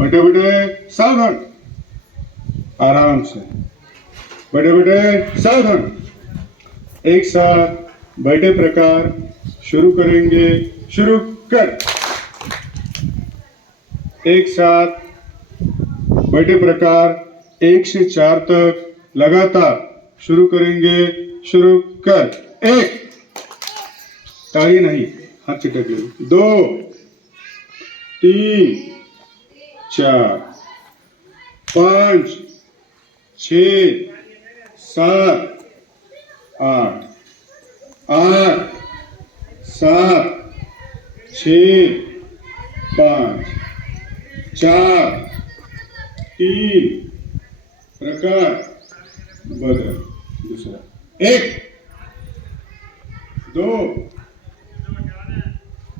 बेटे बेटे सावधान, आराम से। बेटे बेटे सावधान। एक साथ बैठे प्रकार शुरू करेंगे। शुरू कर। एक साथ बैठे प्रकार 1 से 4 तक लगातार शुरू करेंगे। शुरू कर। 1, ताली नहीं, हाथ चिटक ले। 2, 3, 4, 5, 6, 7, 8, 8, 7, 6, 5, 4, 3 प्रकार बदल। दूसरा 1, 2,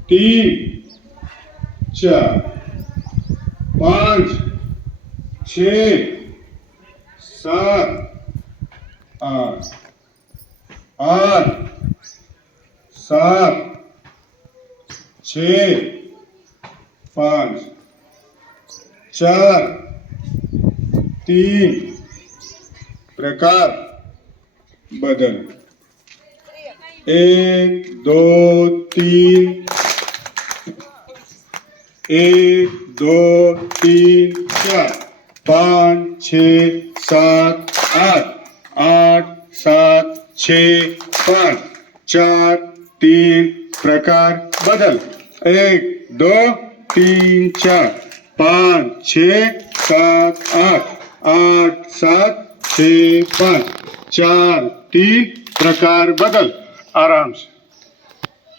3, 4, 5, 6, 7, 8, 8, 7, 6, 5, 4, 3 प्रकार बदल। 1, 2, 3, 1, 2, 3, 4, 5, 6, 7, 8, 8, 7, 6, 5, 4, 3 प्रकार बदल। 1, 2, 3, 4, 5, 6, 7, 8, 8, 7, 6, 5, 4, 3 प्रकार बदल। आराम से।